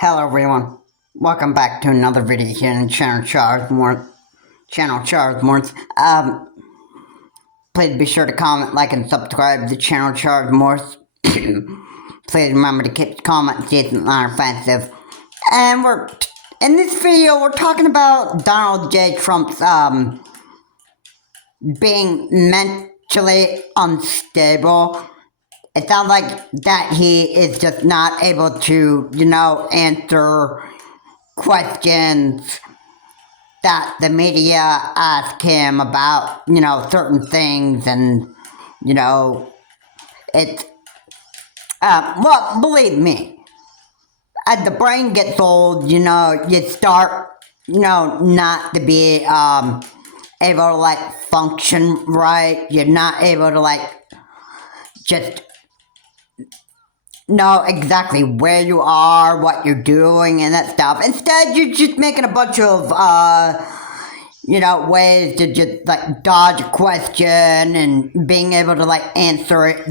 Hello everyone, welcome back to another video here on Channel Charles please be sure to comment, like, and subscribe to Channel Charles Morse. Please remember to keep the comments decent and offensive. And in this video, we're talking about Donald J. Trump's, being mentally unstable. It sounds like that he is just not able to, answer questions that the media ask him about, certain things, and, it's, believe me, as the brain gets old, you start, not to be, able to, function right. You're not able to, just know exactly where you are, what you're doing, and that stuff. Instead, you're just making a bunch of, ways to just, dodge a question and being able to, answer it.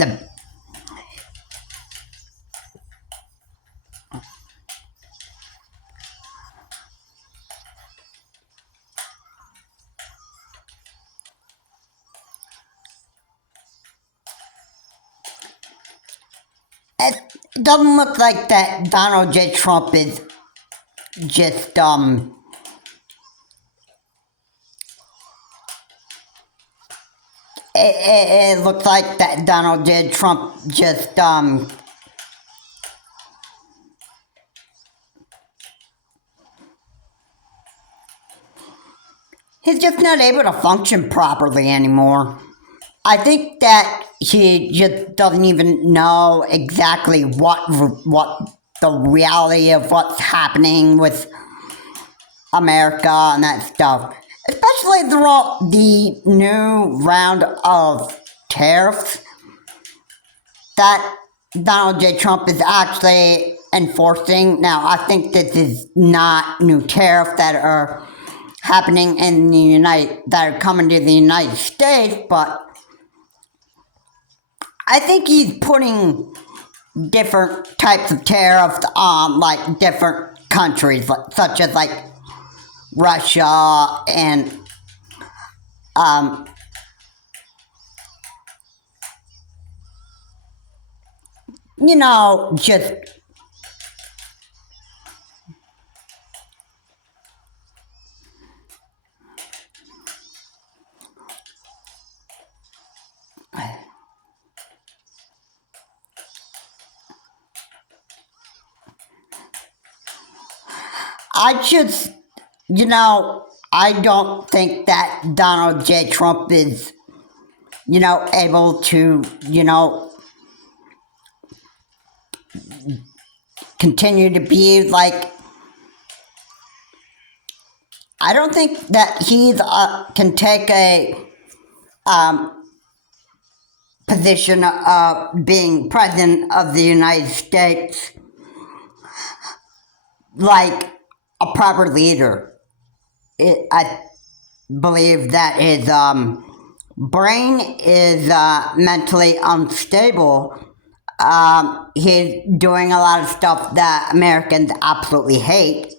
It doesn't look like that Donald J. Trump is just, it looks like that Donald J. Trump just, he's just not able to function properly anymore. I think that he just doesn't even know exactly what the reality of what's happening with America and that stuff. Especially the new round of tariffs that Donald J. Trump is actually enforcing. Now, I think this is not new tariffs that are happening in that are coming to the United States, but I think he's putting different types of tariffs on, different countries, such as, Russia and, just, I don't think that Donald J. Trump is, able to, continue to be, I don't think that he can take a, position of being president of the United States like a proper leader. I believe that his brain is mentally unstable. He's doing a lot of stuff that Americans absolutely hate.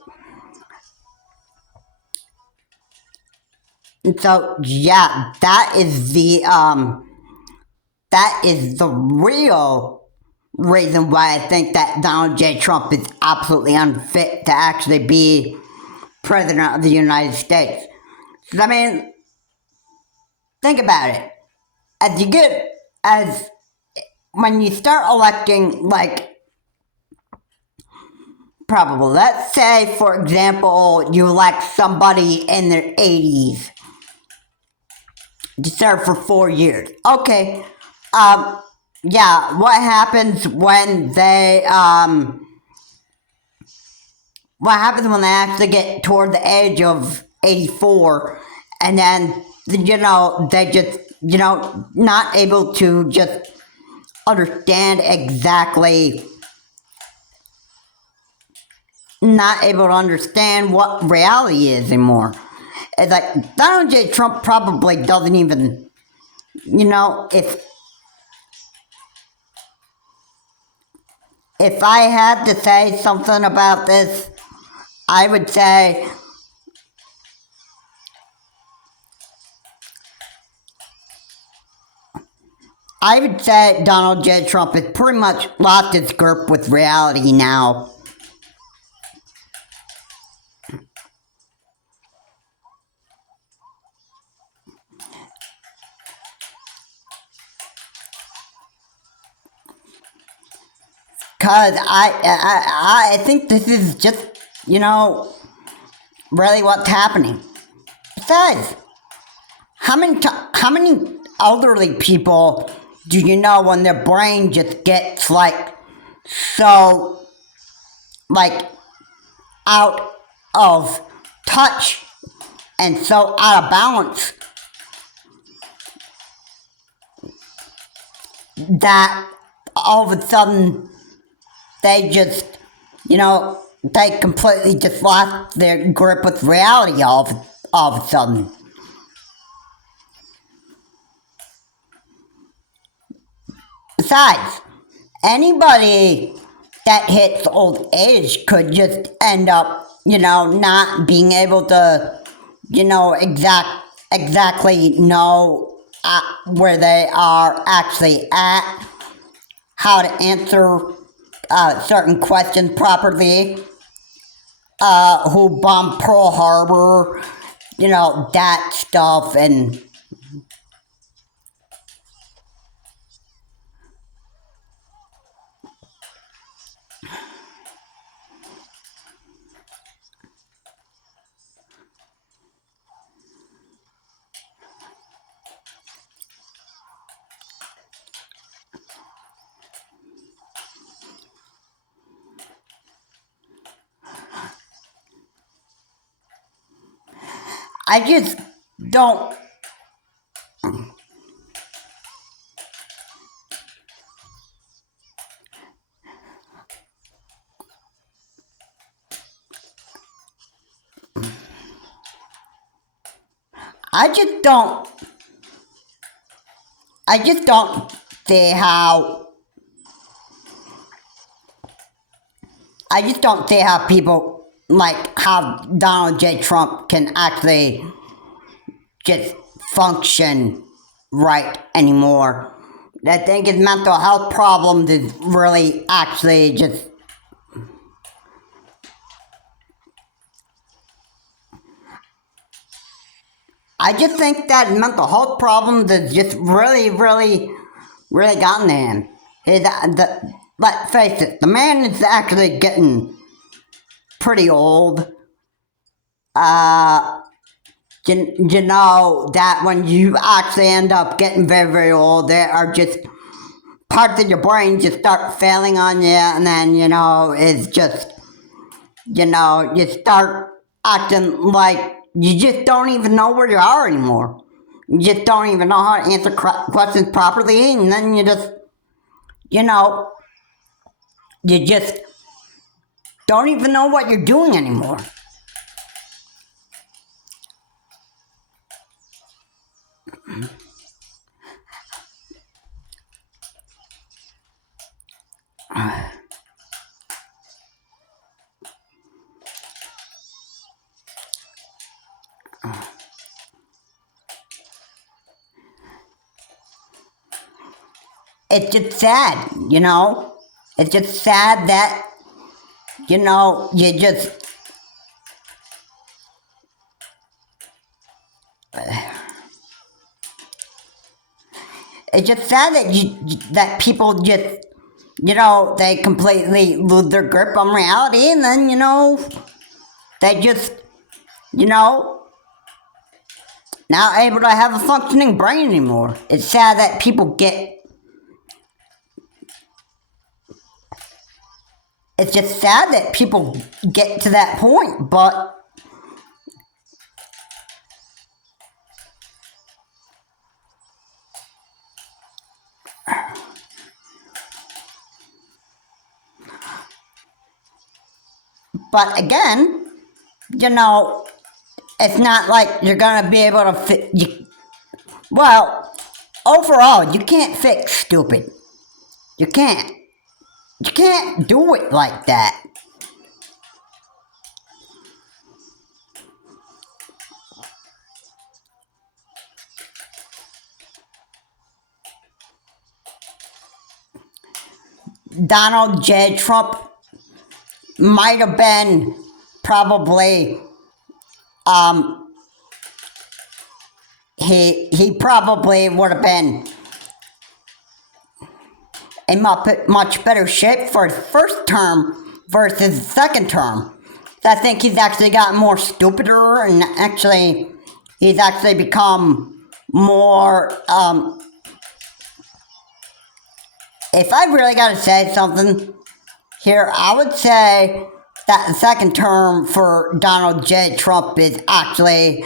And so, yeah, that is the real reason why I think that Donald J. Trump is absolutely unfit to actually be president of the United States. I mean, think about it. When you start electing, probably, let's say, for example, you elect somebody in their 80s to serve for 4 years. Okay, yeah, what happens when they, actually get toward the age of 84, and then, they just, not able to just understand exactly, not able to understand what reality is anymore. It's like, Donald J. Trump probably doesn't even, if if I had to say something about this, I would say Donald J. Trump has pretty much lost his grip with reality now. Because I think this is just, really what's happening. Besides, how many elderly people do you know when their brain just gets so out of touch and so out of balance that all of a sudden they just, they completely just lost their grip with reality all of a sudden. Besides, anybody that hits old age could just end up, not being able to, exactly know where they are actually at, how to answer certain questions properly, who bombed Pearl Harbor, that stuff, and I just don't. I just don't. I just don't see how. I just don't see how people how Donald J. Trump can actually just function right anymore. I think his mental health problems is really actually just. I just think that mental health problems is just really, really, really gotten to him. Let's face it, the man is actually getting pretty old. You know that when you actually end up getting very, very old, there are just parts of your brain just start failing on you, and then, it's just, you start acting like you just don't even know where you are anymore. You just don't even know how to answer questions properly, and then you just, you just don't even know what you're doing anymore. It's just sad, It's just sad that, you just. It's just sad that that people just, they completely lose their grip on reality, and then, they just, not able to have a functioning brain anymore. It's sad that people get. It's just sad that people get to that point, but. But again, it's not like you're going to be able to well, overall, you can't fix stupid. You can't. You can't do it like that. Donald J. Trump might have been probably, he probably would have been in much better shape for his first term versus his second term. I think he's actually gotten more stupider, and he's actually become more, if I really gotta say something here, I would say that the second term for Donald J. Trump is actually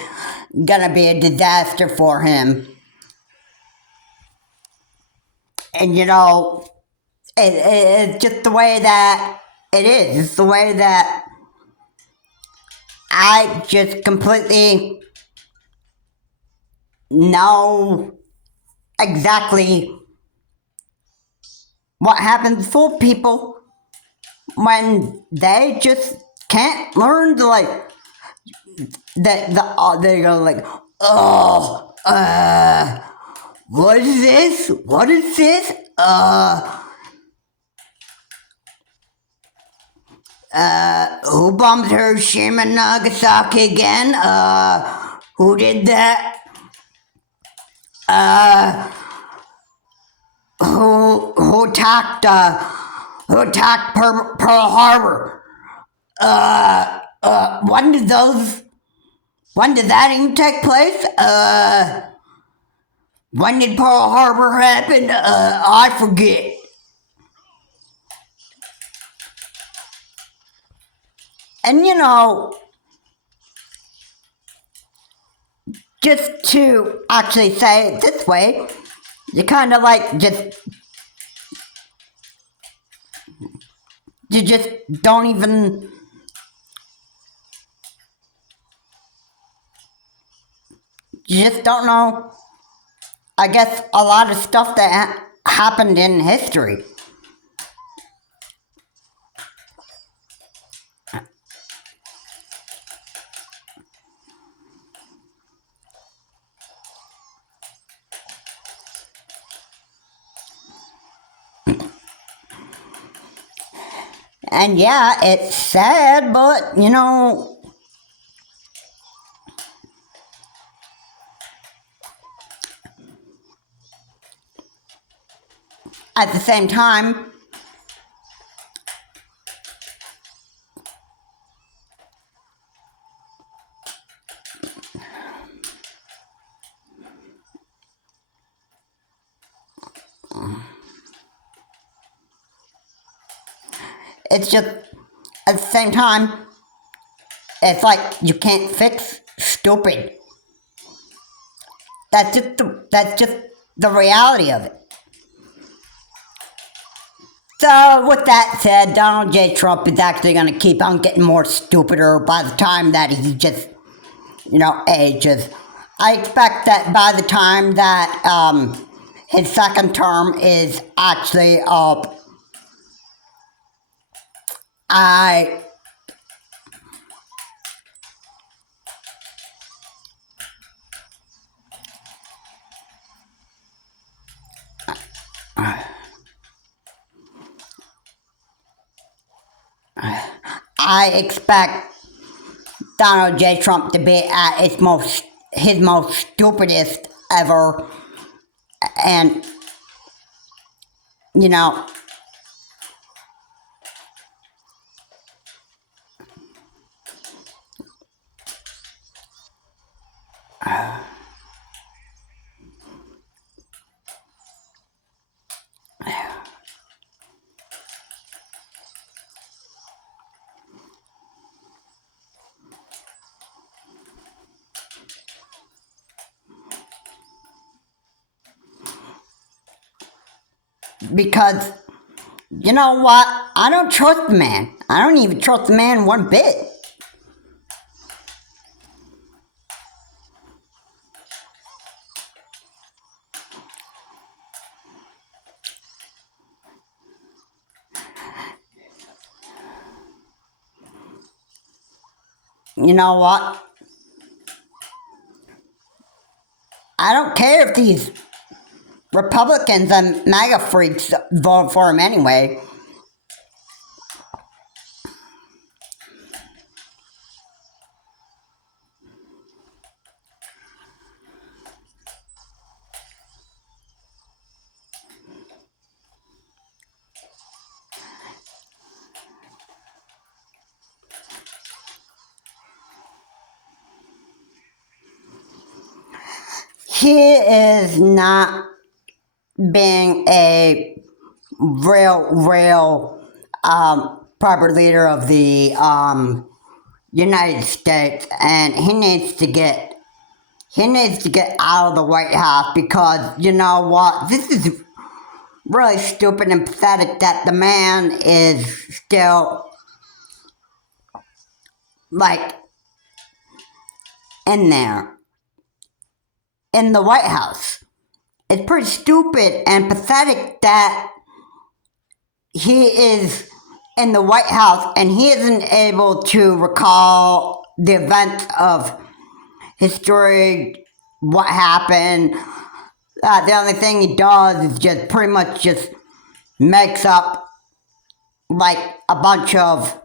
gonna be a disaster for him. And it's just the way that it is. It's the way that I just completely know exactly what happens for people when they just can't learn to they go oh, what is this? What is this? Who bombed Hiroshima and Nagasaki again? Who did that? Who attacked Pearl Harbor? When did that even take place? When did Pearl Harbor happen? I forget. And just to actually say it this way, you kind of you just don't even, you just don't know, I guess, a lot of stuff that happened in history. And yeah, it's sad, but at the same time, it's just, at the same time, it's like you can't fix stupid. That's just the reality of it. So with that said, Donald J. Trump is actually going to keep on getting more stupider by the time that he just, ages. I expect that by the time that his second term is actually up, I expect Donald J. Trump to be at his most stupidest ever, and you know, because you know what? I don't trust the man. I don't even trust the man one bit. You know what? I don't care if these Republicans and MAGA freaks vote for him anyway. He is not being a real proper leader of the United States, and he needs to get out of the White House, because you know what? This is really stupid and pathetic that the man is still like in there in the White House. It's pretty stupid and pathetic that he is in the White House and he isn't able to recall the events of history, what happened. The only thing he does is just pretty much just makes up like a bunch of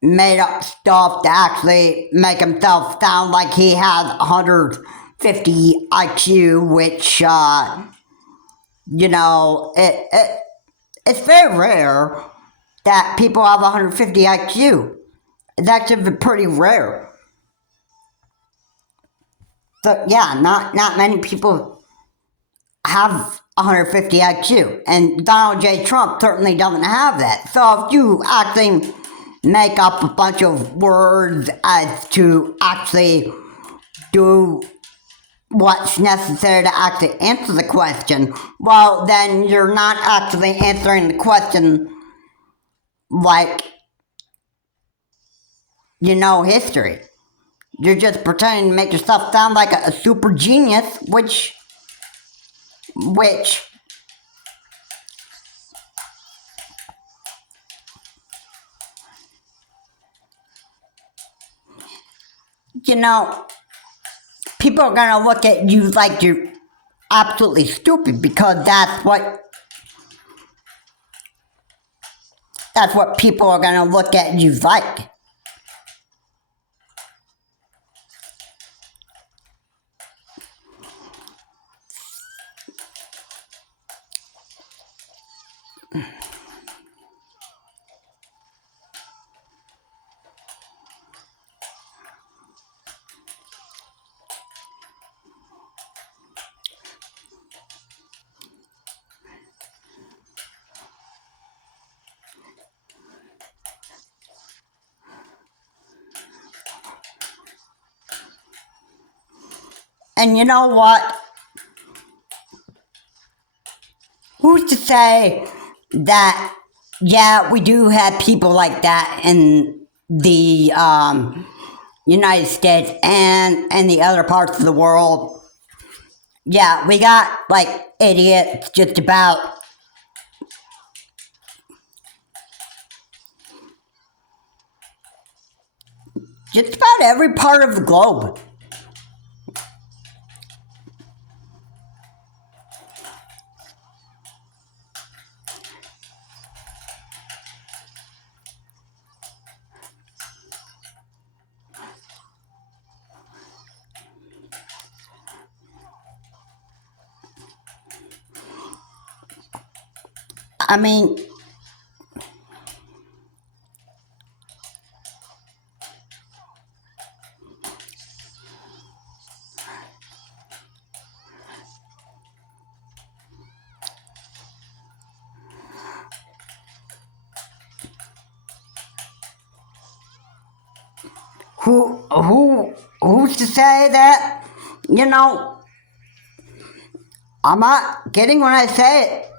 made up stuff to actually make himself sound like he has 150 IQ, which, you know, it's very rare that people have 150 IQ. It's actually pretty rare. So, yeah, not many people have 150 IQ. And Donald J. Trump certainly doesn't have that. So if you actually make up a bunch of words as to actually do what's necessary to actually answer the question, well, then you're not actually answering the question like you know history. You're just pretending to make yourself sound like a super genius, which you know, people are gonna look at you like you're absolutely stupid, because that's what people are gonna look at you like. And you know what? Who's to say that, yeah, we do have people like that in the United States and the other parts of the world? Yeah, we got like idiots just about every part of the globe. I mean, who's to say that, you know, I'm not kidding when I say it.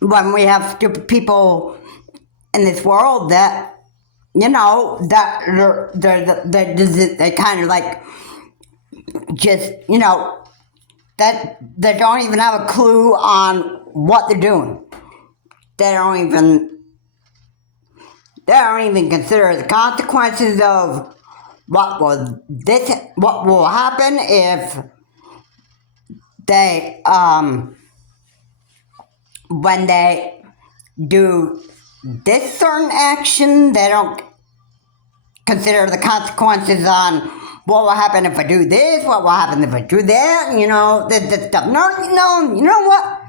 When we have stupid people in this world that, you know, that they kind of like just, you know, that they don't even have a clue on what they're doing. They don't even, They don't even consider the consequences of what will happen if they when they do this certain action. They don't consider the consequences on what will happen if I do this, what will happen if I do that, this stuff. No, you know what?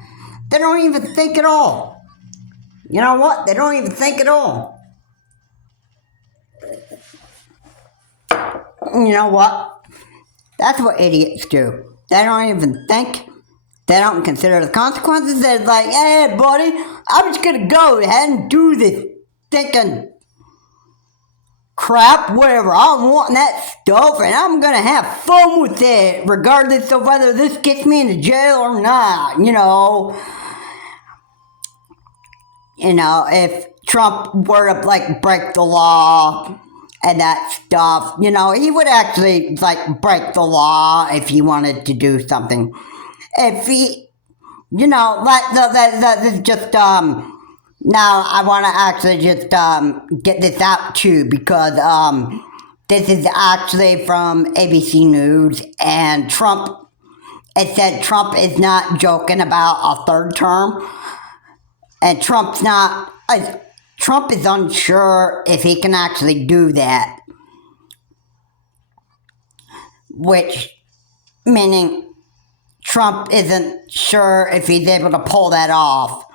They don't even think at all. You know what? They don't even think at all. You know what? That's what idiots do. They don't even think. They don't consider the consequences. They're like, hey, buddy, I'm just gonna go ahead and do this thinking crap, whatever. I'm wanting that stuff, and I'm gonna have fun with it, regardless of whether this gets me into jail or not. If Trump were to break the law and that stuff, he would actually break the law if he wanted to do something. If he, this is just now I want to actually just get this out too, because this is actually from ABC News, and it said Trump is not joking about a third term, and Trump is unsure if he can actually do that, which meaning Trump isn't sure if he's able to pull that off.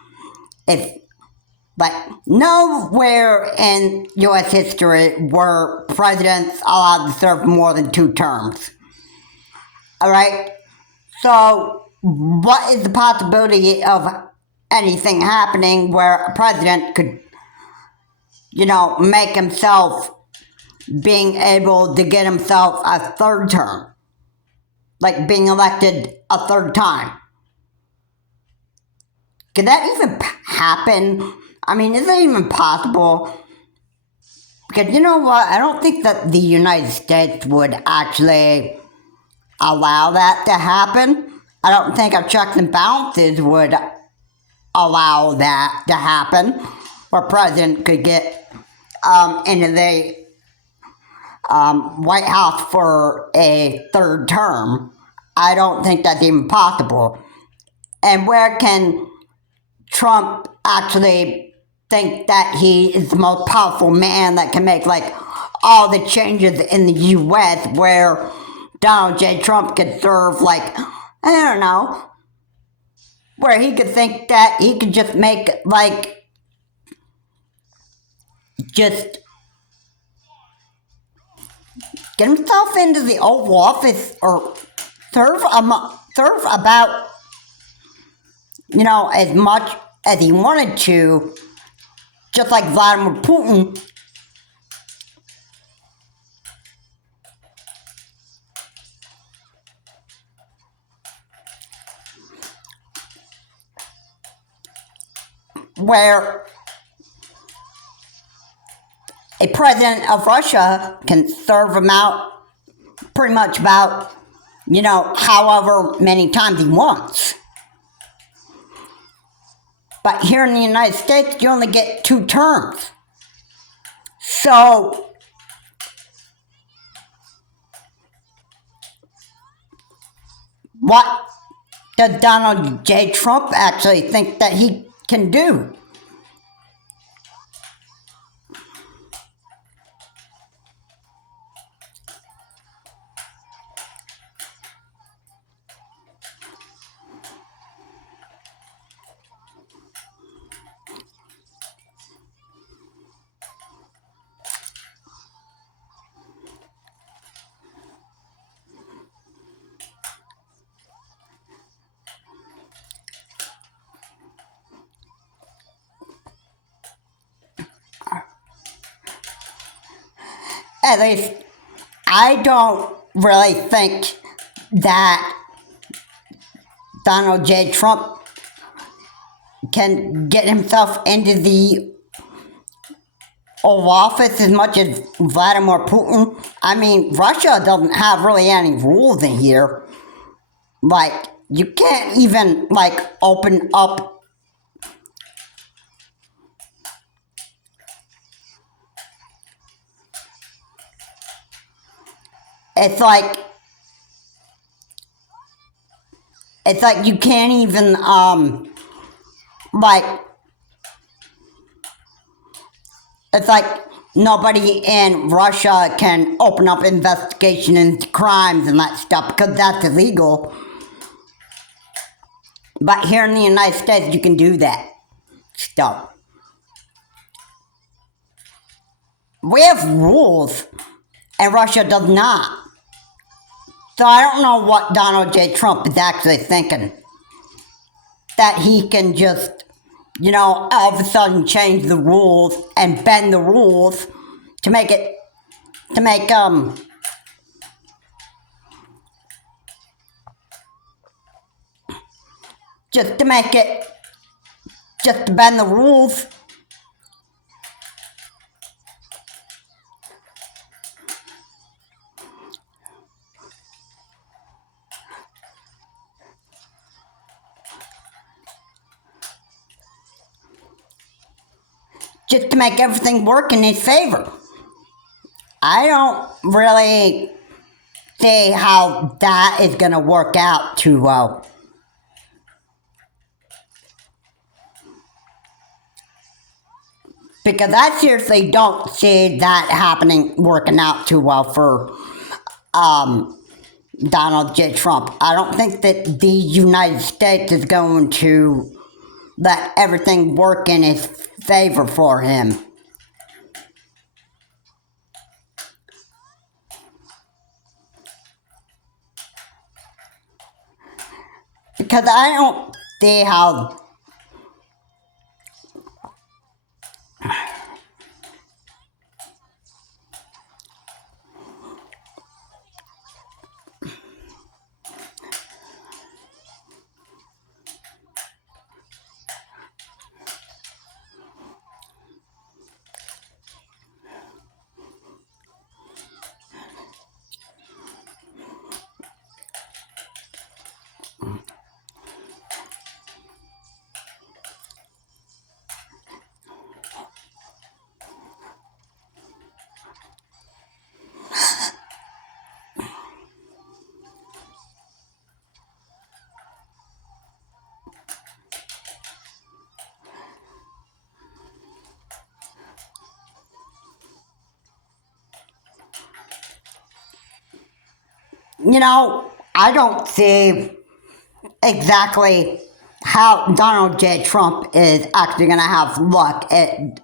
Nowhere in U.S. history were presidents allowed to serve more than 2 terms. Alright? So, what is the possibility of anything happening where a president could, make himself being able to get himself a 3rd term? Like being elected a 3rd time. Could that even happen? I mean, is that even possible? Because you know what? I don't think that the United States would actually allow that to happen. I don't think our checks and balances would allow that to happen, where a president could get into the White House for a 3rd term. I don't think that's even possible. And where can Trump actually think that he is the most powerful man that can make all the changes in the U.S., where Donald J. Trump could serve I don't know, where he could think that he could just make just get himself into the Oval Office or serve about as much as he wanted to, just like Vladimir Putin. Where a president of Russia can serve him out pretty much about, however many times he wants. But here in the United States, you only get 2 terms. So, what does Donald J. Trump actually think that he can do? At least, I don't really think that Donald J. Trump can get himself into the Oval Office as much as Vladimir Putin. I mean, Russia doesn't have really any rules in here. You can't even, open up it's like you can't even like it's like nobody in Russia can open up investigation into crimes and that stuff because that's illegal. But here in the United States, you can do that stuff. We have rules, and Russia does not. So I don't know what Donald J. Trump is actually thinking. That he can just, all of a sudden change the rules and bend the rules to make just to bend the rules. Just to make everything work in his favor. I don't really see how that is going to work out too well. Because I seriously don't see that working out too well for Donald J. Trump. I don't think that the United States is going to let everything work in his favor for him. Because I don't see how I don't see exactly how Donald J. Trump is actually going to have luck at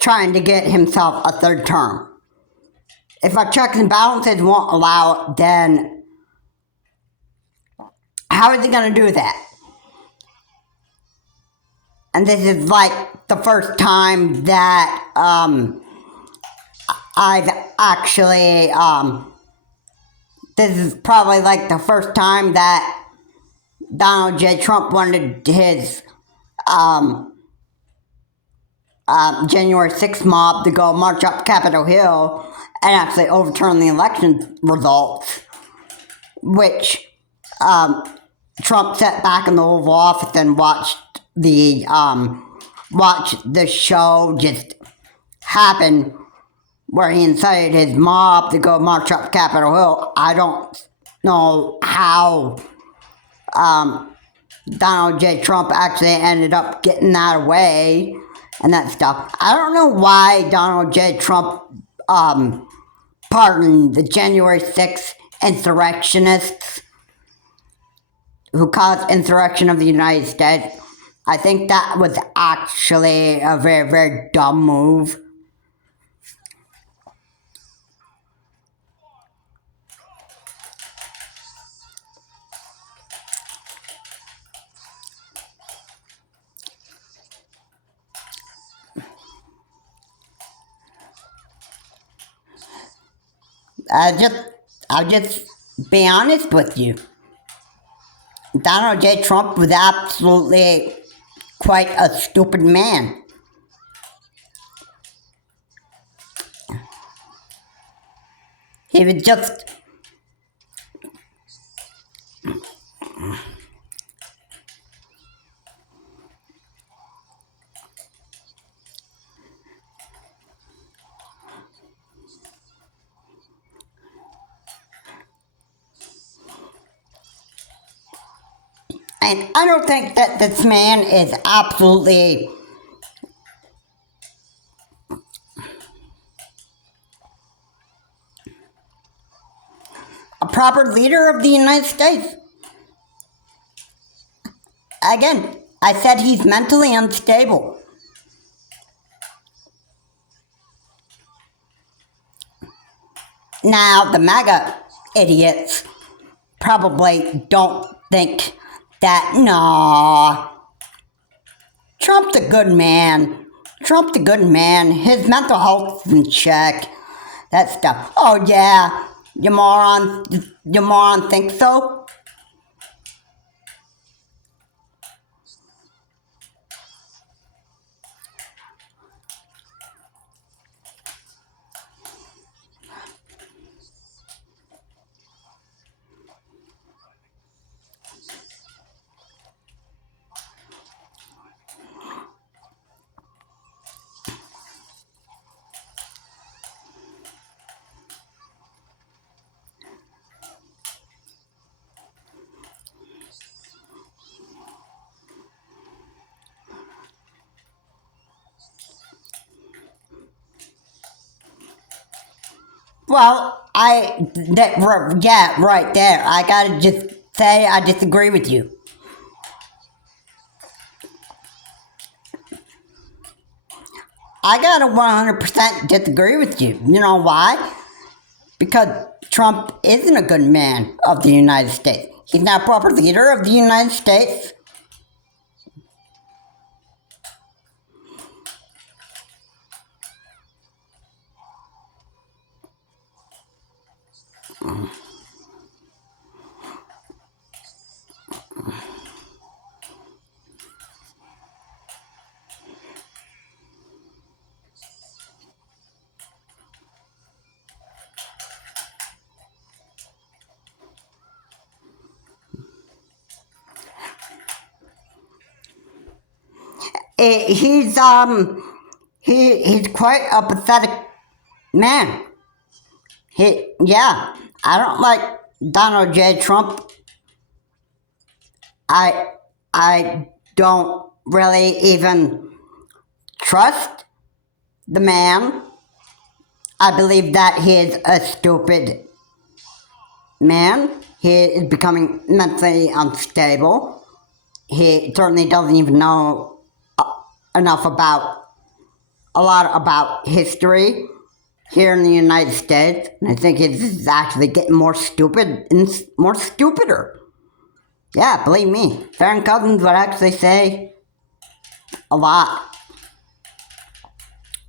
trying to get himself a third term. If our checks and balances won't allow it, then how is he going to do that? And this is like the first time that I've actually this is probably like the first time that Donald J. Trump wanted his January 6th mob to go march up Capitol Hill and actually overturn the election results, which Trump sat back in the Oval Office and watched the show just happen, where he incited his mob to go march up Capitol Hill. I don't know how Donald J. Trump actually ended up getting that away and that stuff. I don't know why Donald J. Trump pardoned the January 6th insurrectionists who caused insurrection of the United States. I think that was actually a very, very dumb move. I'll just be honest with you. Donald J. Trump was absolutely quite a stupid man. He was just And I don't think that this man is absolutely a proper leader of the United States. Again, I said he's mentally unstable. Now, the MAGA idiots probably don't think that, nah, Trump's a good man. Trump's a good man. His mental health's in check. That stuff. Oh, yeah, you moron think so? Well, yeah, right there. I gotta just say I disagree with you. I gotta 100% disagree with you. You know why? Because Trump isn't a good man of the United States. He's not a proper leader of the United States. He's he's quite a pathetic man. Yeah, I don't like Donald J. Trump. I I don't really even trust the man. I believe that he is a stupid man. He is becoming mentally unstable. He certainly doesn't even know enough about a lot about history here in the United States. And I think he's actually getting more stupid and more stupider. Yeah, believe me, Farron Cousins would actually say a lot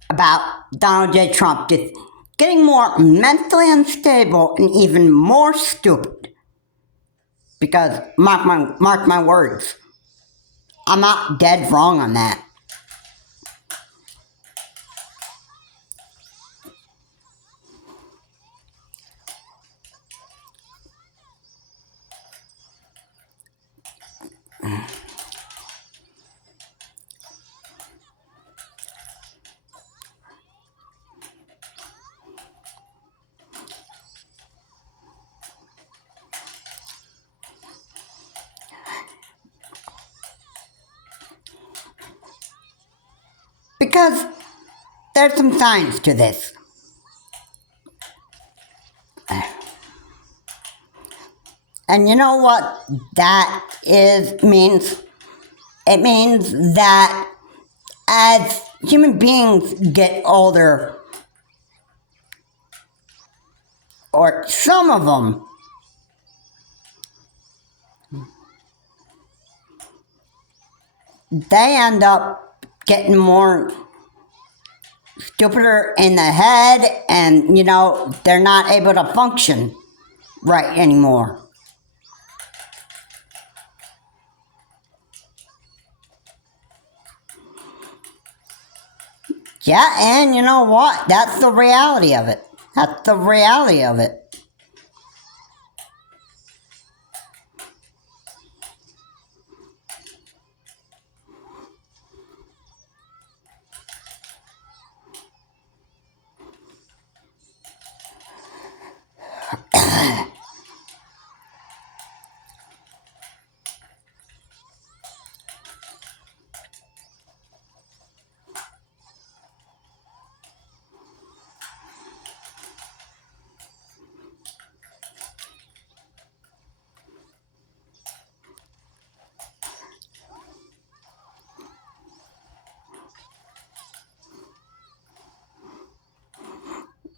about Donald J. Trump just getting more mentally unstable and even more stupid. Because mark my words, I'm not dead wrong on that. Because there's some science to this. And you know what that means? It means that as human beings get older, or some of them, they end up getting more stupider in the head, and they're not able to function right anymore. Yeah, and you know what? That's the reality of it. That's the reality of it.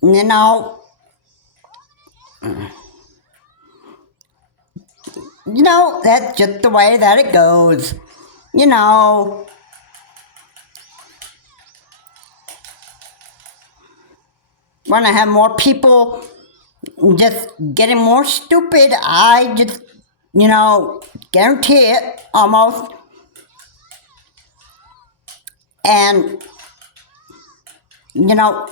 You know, that's just the way that it goes. You know, when I have more people just getting more stupid, I just, guarantee it almost. And, you know,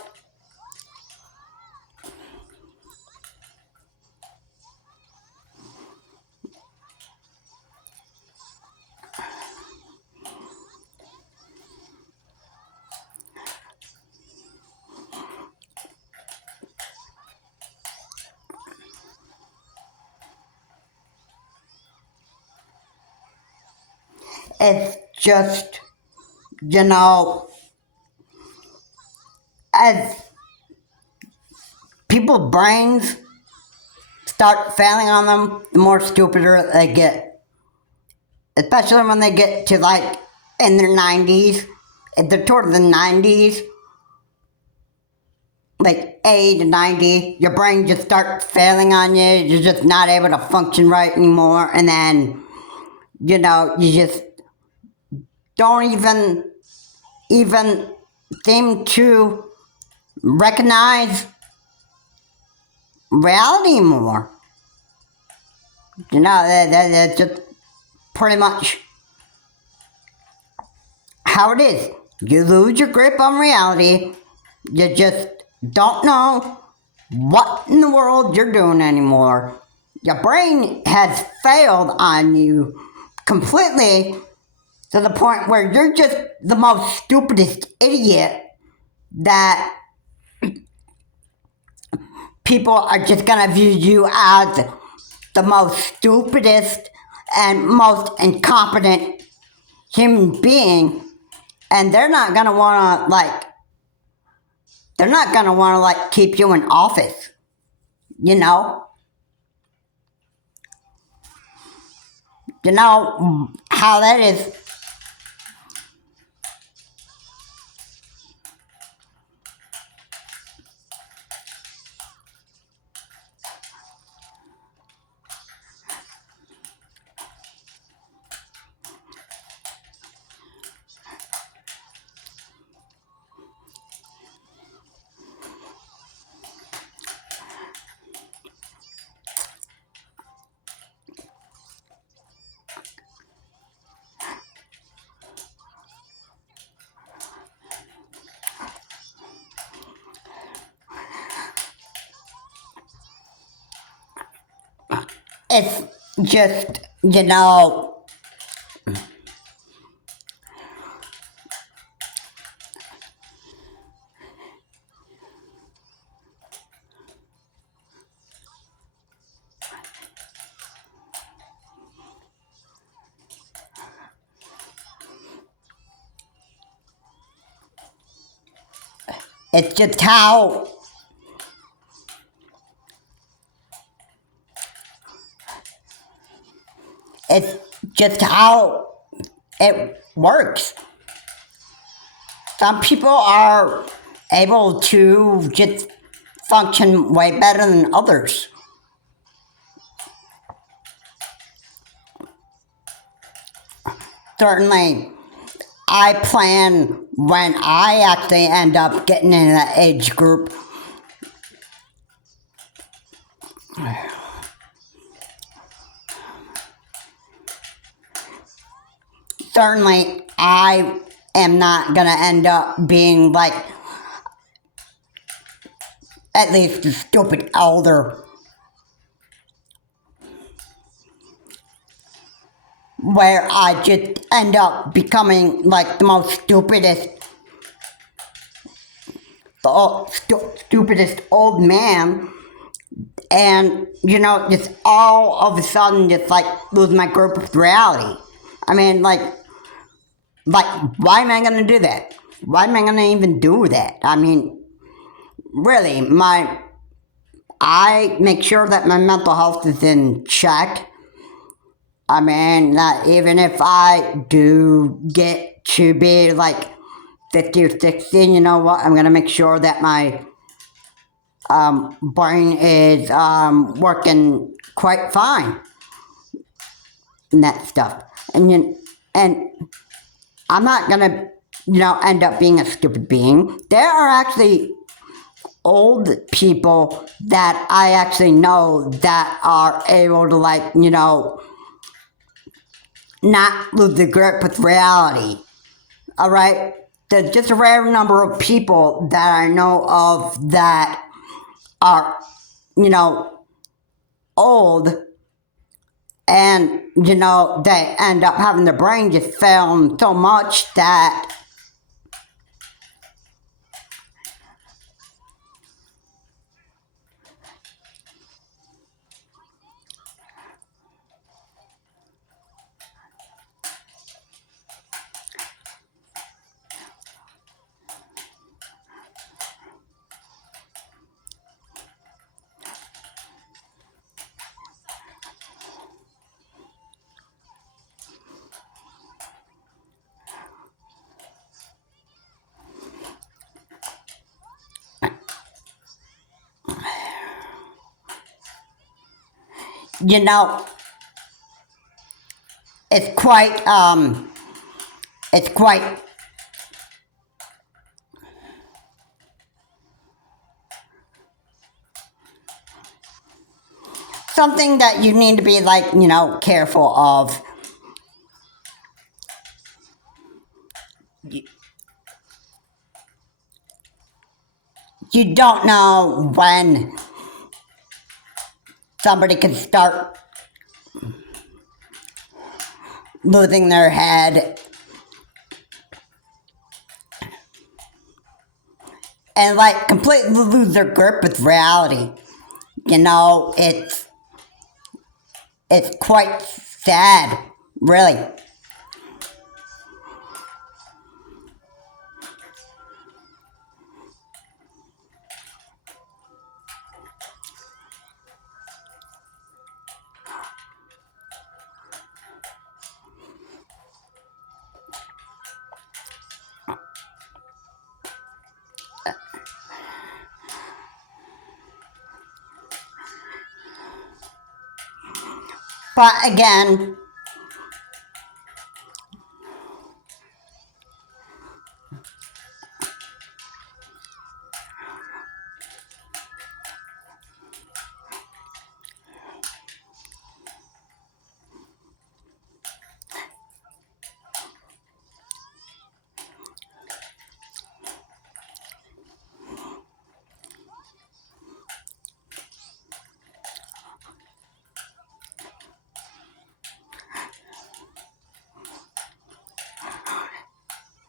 it's just, you know, as people's brains start failing on them, the more stupider they get. Especially when they get to like in their 90s. If they're toward the 90s, like 80 to 90, your brain just starts failing on you. You're just not able to function right anymore. And then, you just don't even seem to recognize reality more. That's just pretty much how it is. You lose your grip on reality. You just don't know what in the world you're doing anymore. Your brain has failed on you completely to the point where you're just the most stupidest idiot that people are just gonna view you as the most stupidest and most incompetent human being, and they're not gonna wanna keep you in office, you know? You know how that is. It's just, it's just how it's just how it works. Some people are able to just function way better than others. Certainly, I plan when I actually end up getting in that age group. Certainly, I am not gonna end up being like at least a stupid elder where I just end up becoming like the most stupidest old man, and just all of a sudden just like lose my grip of reality. I mean, why am I gonna do that? Why am I gonna even do that? I mean, really, I make sure that my mental health is in check. I mean, that even if I do get to be like 50 or 60, you know what? I'm gonna make sure that my brain is working quite fine and that stuff. And I'm not gonna, end up being a stupid being. There are actually old people that I actually know that are able to, not lose the grip with reality. All right? There's just a rare number of people that I know of that are, old, and, they end up having their brain just fail so much that you know, it's quite something that you need to be careful of. You don't know when somebody can start losing their head and completely lose their grip with reality. It's quite sad, really. But again,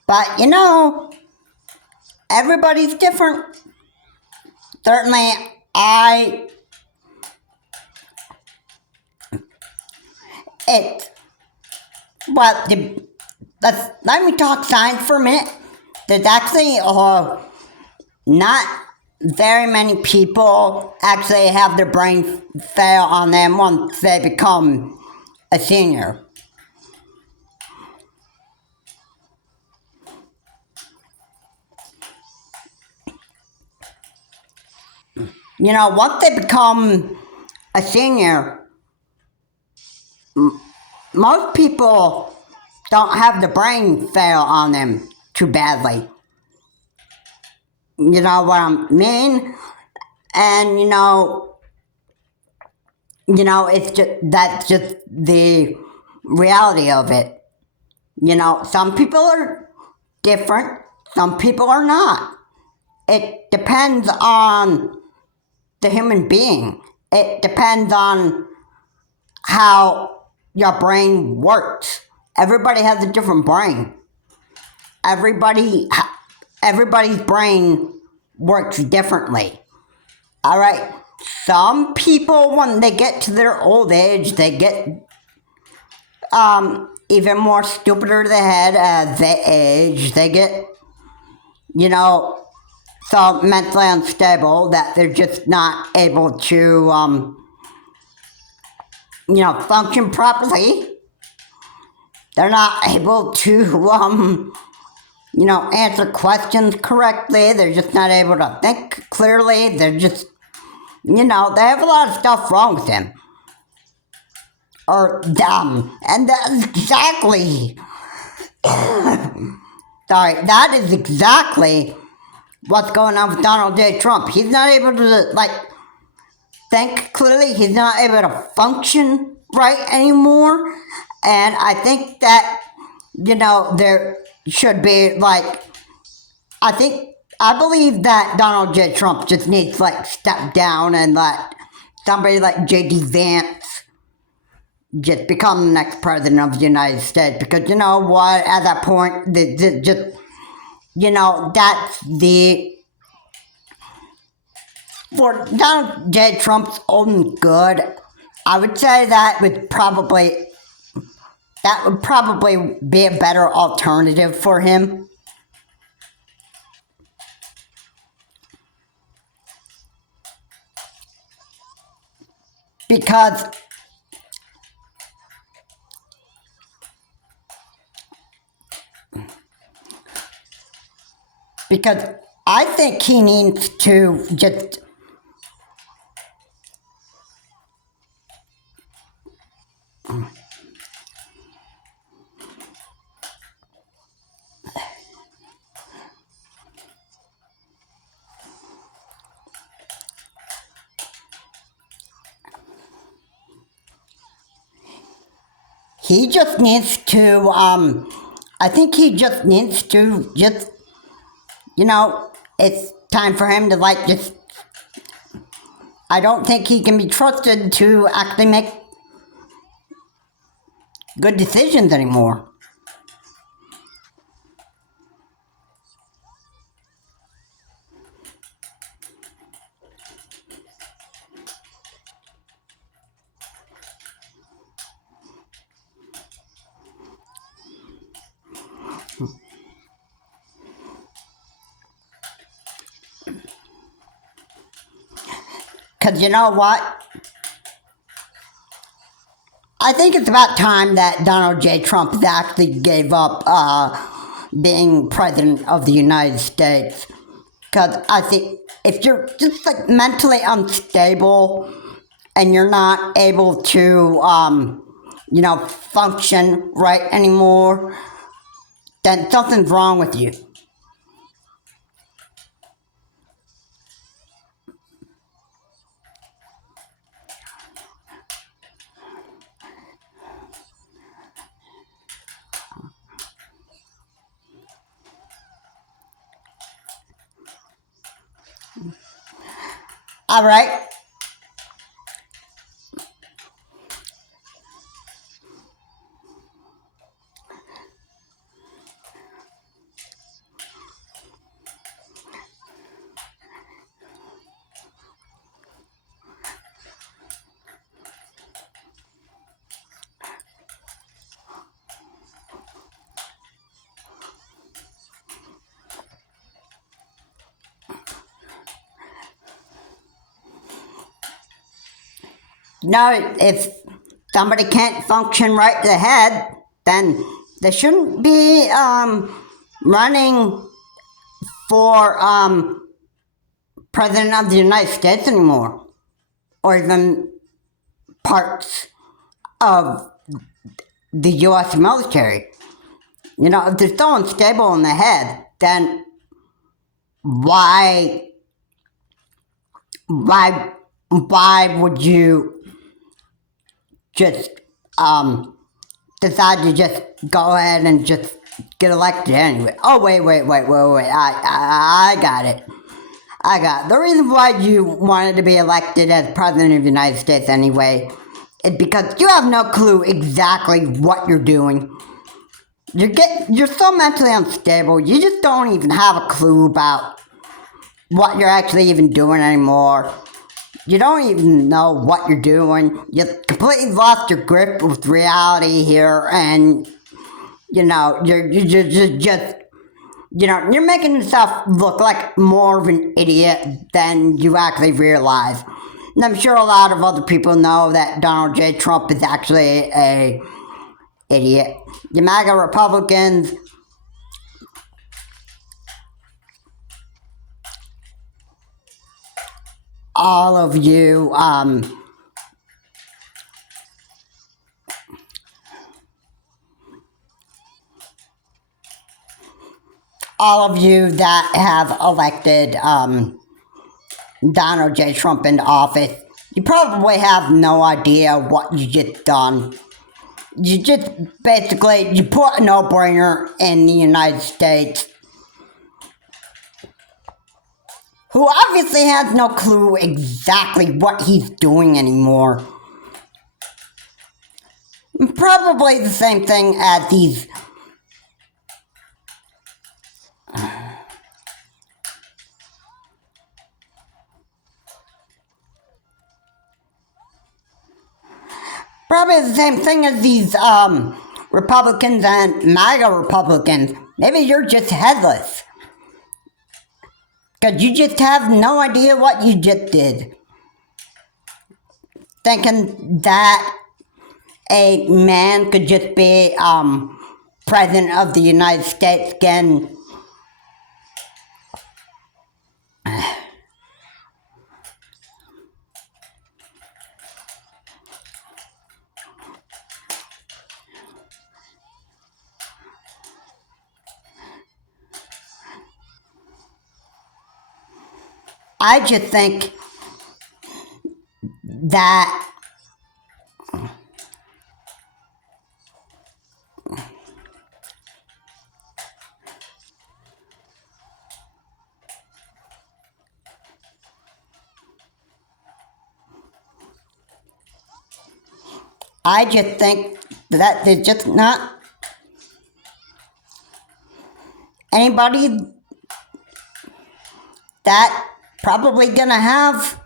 but everybody's different. Certainly, it, well, let me talk science for a minute. There's actually not very many people actually have their brain fail on them once they become a senior. Once they become a senior, most people don't have the brain fail on them too badly. You know what I mean? And it's that's just the reality of it. Some people are different, some people are not. It depends on the human being. It depends on how your brain works. Everybody has a different brain. Everybody's brain works differently. All right. Some people, when they get to their old age, they get even more stupider to the head as they age. They get, so mentally unstable that they're just not able to, function properly. They're not able to, answer questions correctly. They're just not able to think clearly. They're just, they have a lot of stuff wrong with him. Or them. And that's exactly, that is exactly what's going on with Donald J. Trump. He's not able to, think clearly. He's not able to function right anymore. And I think that, there should be, I believe that Donald J. Trump just needs to, step down and let somebody like J.D. Vance just become the next president of the United States. Because you know what? At that point, that's for Donald J. Trump's own good. I would say that would probably be a better alternative for him. Because I think he needs to just he just needs to I think he just needs to it's time for him to I don't think he can be trusted to actually make good decisions anymore. Because you know what? I think it's about time that Donald J. Trump actually gave up being president of the United States. Because I think if you're just mentally unstable and you're not able to, function right anymore, then something's wrong with you. All right. If somebody can't function right to the head, then they shouldn't be running for president of the United States anymore, or even parts of the U.S. military. If they're so unstable in the head, then why would you just decide to just go ahead and just get elected anyway? Oh, wait. I got it. The reason why you wanted to be elected as president of the United States anyway is because you have no clue exactly what you're doing. You're so mentally unstable, you just don't even have a clue about what you're actually even doing anymore. You don't even know what you're doing. You completely lost your grip with reality here, and you're making yourself look like more of an idiot than you actually realize. And I'm sure a lot of other people know that Donald J. Trump is actually a idiot. The MAGA Republicans, all of you, that have elected Donald J. Trump into office, you probably have no idea what you just done. You just basically, you put a no-brainer in the United States, who obviously has no clue exactly what he's doing anymore. Probably the same thing as these Republicans and MAGA Republicans. Maybe you're just headless. Because you just have no idea what you just did. Thinking that a man could just be President of the United States again. I just think that there's just not anybody that probably gonna have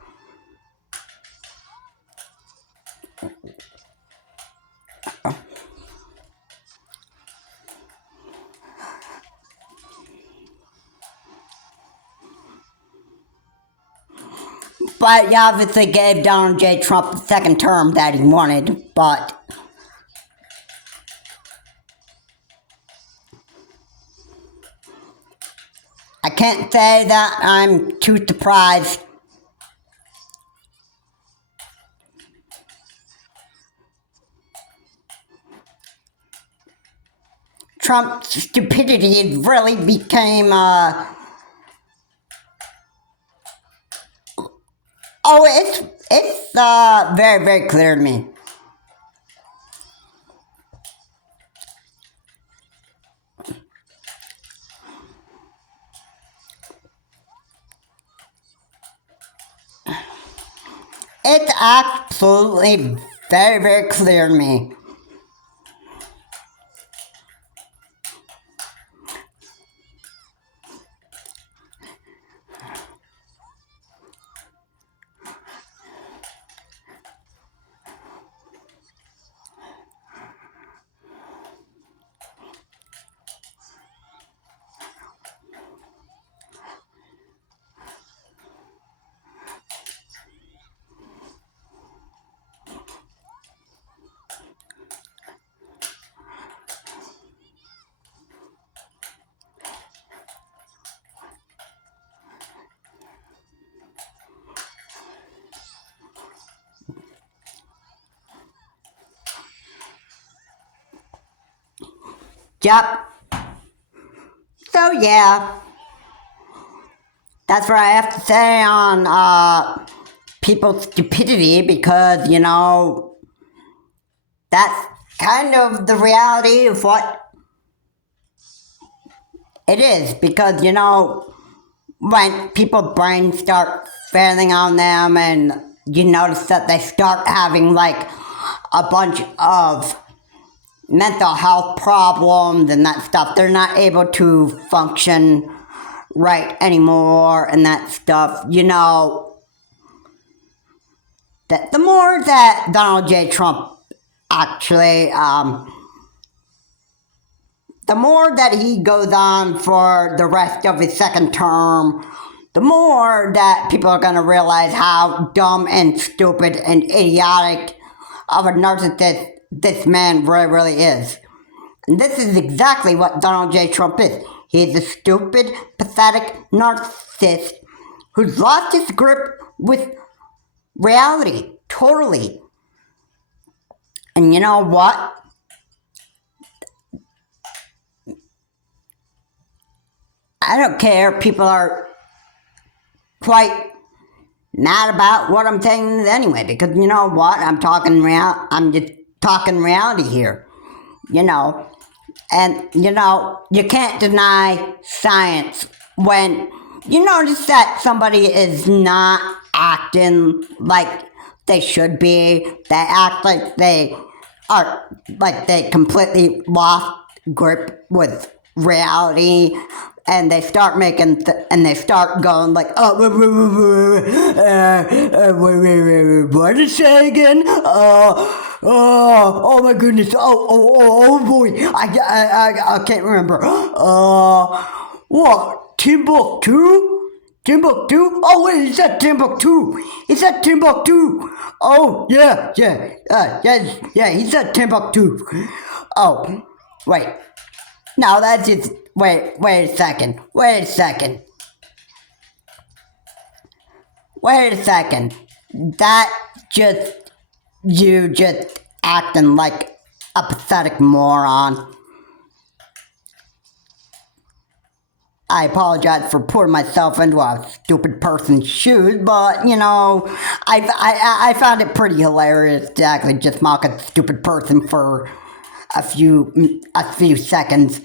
but you obviously gave Donald J. Trump the second term that he wanted, but I can't say that I'm too surprised. Trump's stupidity really became, it's very, very clear to me. It's absolutely very, very clear to me. Yep. So yeah, that's what I have to say on people's stupidity, because, you know, that's kind of the reality of what it is. Because, you know, when people's brains start failing on them and you notice that they start having like a bunch of mental health problems and that stuff, they're not able to function right anymore and that stuff, you know, that the more that Donald J. Trump actually, the more that he goes on for the rest of his second term, the more that people are going to realize how dumb and stupid and idiotic of a narcissist this man really, really is. And this is exactly what Donald J. Trump is. He is a stupid, pathetic narcissist who's lost his grip with reality, totally. And you know what? I don't care. People are quite mad about what I'm saying anyway, because you know what? I'm just talking reality here. You know, and you can't deny science when you notice that somebody is not acting like they should be. They act like they completely lost grip with reality, and they start and they start going like, oh, what did it say again? Oh my goodness, oh boy, I can't remember. What, Timbuktu? Timbuktu? Oh wait, is that Timbuktu? Is that Timbuktu? Oh yeah, he said Timbuktu. Oh, wait. No, that's just wait a second. Wait a second. That you just acting like a pathetic moron. I apologize for putting myself into a stupid person's shoes, but I found it pretty hilarious to actually just mock a stupid person for a few seconds.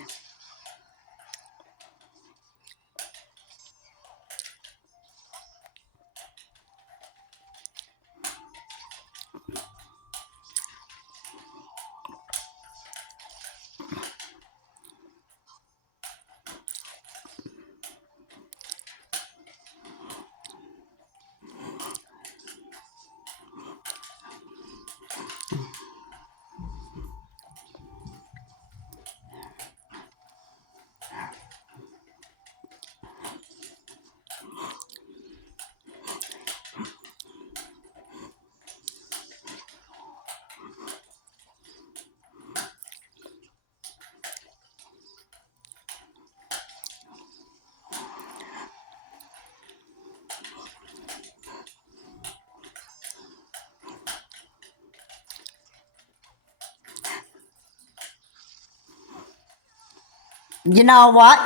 You know what?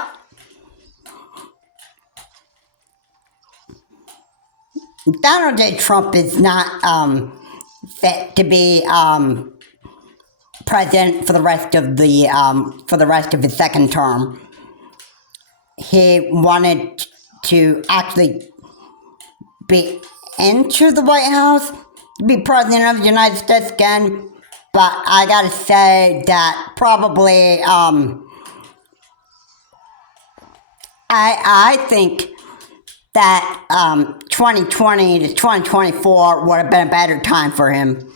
Donald J. Trump is not fit to be president for the rest of his second term. He wanted to actually be into the White House, be president of the United States again, but I gotta say that probably I think that 2020 to 2024 would have been a better time for him.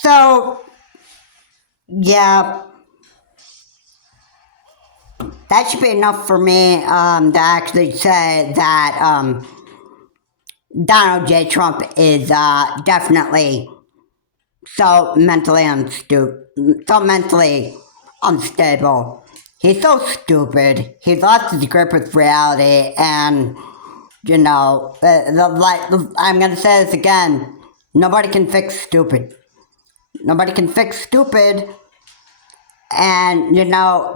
So, yeah, that should be enough for me to actually say that Donald J. Trump is definitely so mentally unstable. He's so stupid. He's lost his grip with reality, and I'm gonna say this again. Nobody can fix stupid. Nobody can fix stupid. And,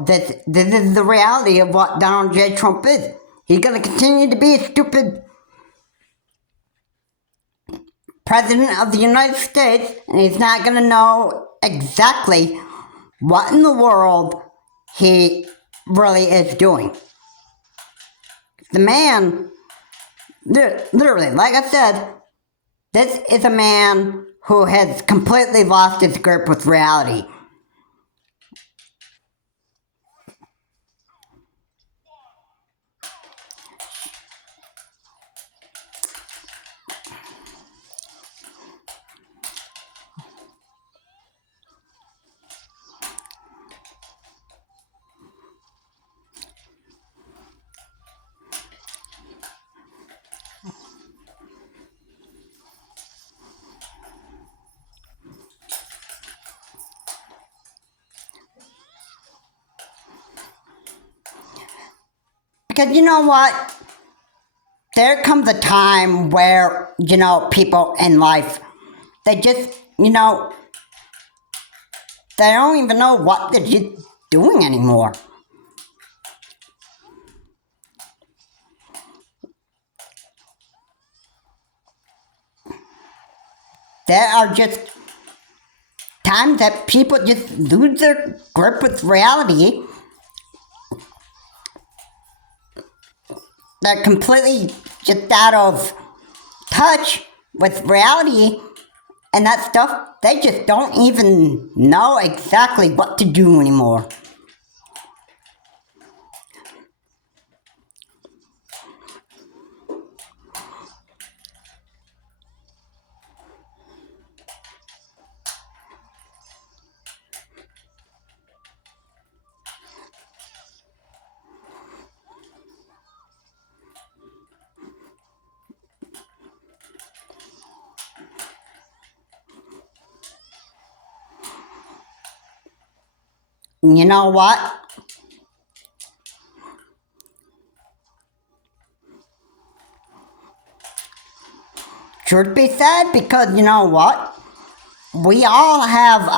this is the reality of what Donald J. Trump is. He's gonna continue to be a stupid president of the United States, and he's not gonna know exactly what in the world he really is doing. The man, literally, like I said, this is a man who has completely lost his grip with reality. Because you know what? There comes a time where, people in life, they just, they don't even know what they're just doing anymore. There are just times that people just lose their grip with reality. They're completely just out of touch with reality and that stuff. They just don't even know exactly what to do anymore. You know what? Truth be said, because you know what? We all have,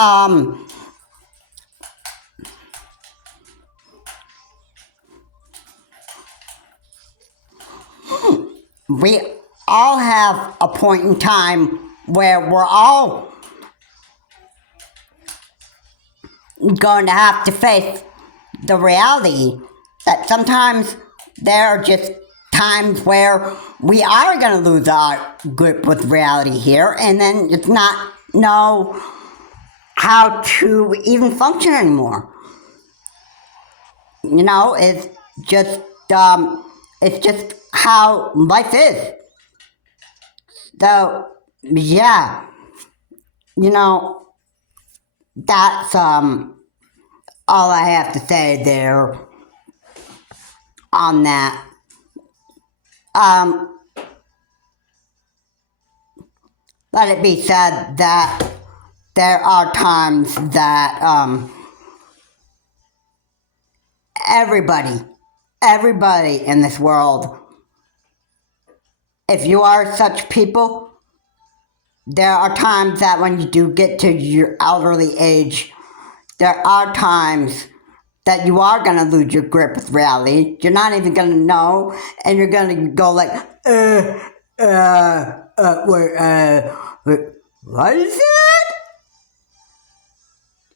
we all have a point in time where we're all going to have to face the reality that sometimes there are just times where we are going to lose our grip with reality here and then just not know how to even function anymore. It's just how life is. So, yeah, that's all I have to say there on that. Let it be said that there are times that everybody in this world, if you are such people, there are times that when you do get to your elderly age, there are times that you are going to lose your grip with reality. You're not even going to know, and you're going to go like, what is it?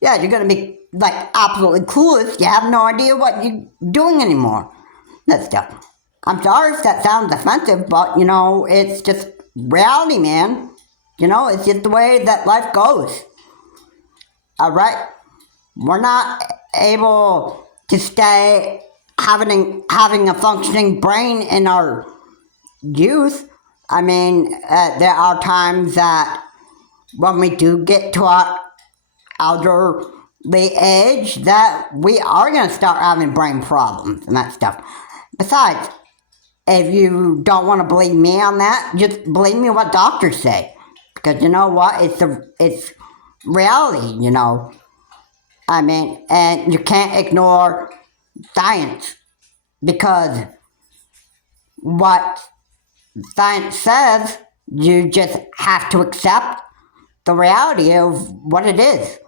Yeah, you're going to be like absolutely clueless. You have no idea what you're doing anymore. That stuff. I'm sorry if that sounds offensive, but it's just reality, man. It's just the way that life goes. Alright? We're not able to stay having a functioning brain in our youth. I mean, there are times that when we do get to our elderly age that we are going to start having brain problems and that stuff. Besides, if you don't want to believe me on that, just believe me what doctors say. Because you know what? It's reality, I mean, and you can't ignore science. Because what science says you just have to accept the reality of what it is.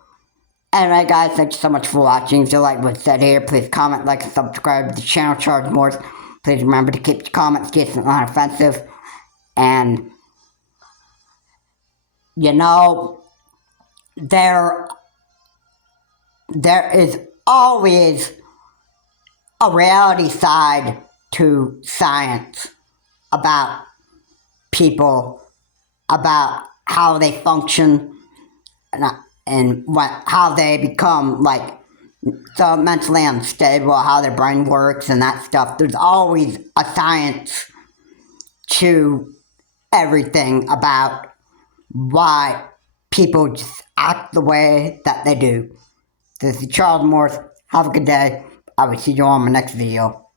Anyway, guys, thanks so much for watching. If you like what's said here, please comment, like, and subscribe to the channel, Charles Morse. Please remember to keep your comments decent, not offensive. And, you know, there is always a reality side to science about people, about how they function, and how they become, like, so mentally unstable, how their brain works and that stuff. There's always a science to everything about why people just act the way that they do. This is Charles Morse. Have a good day. I will see you on my next video.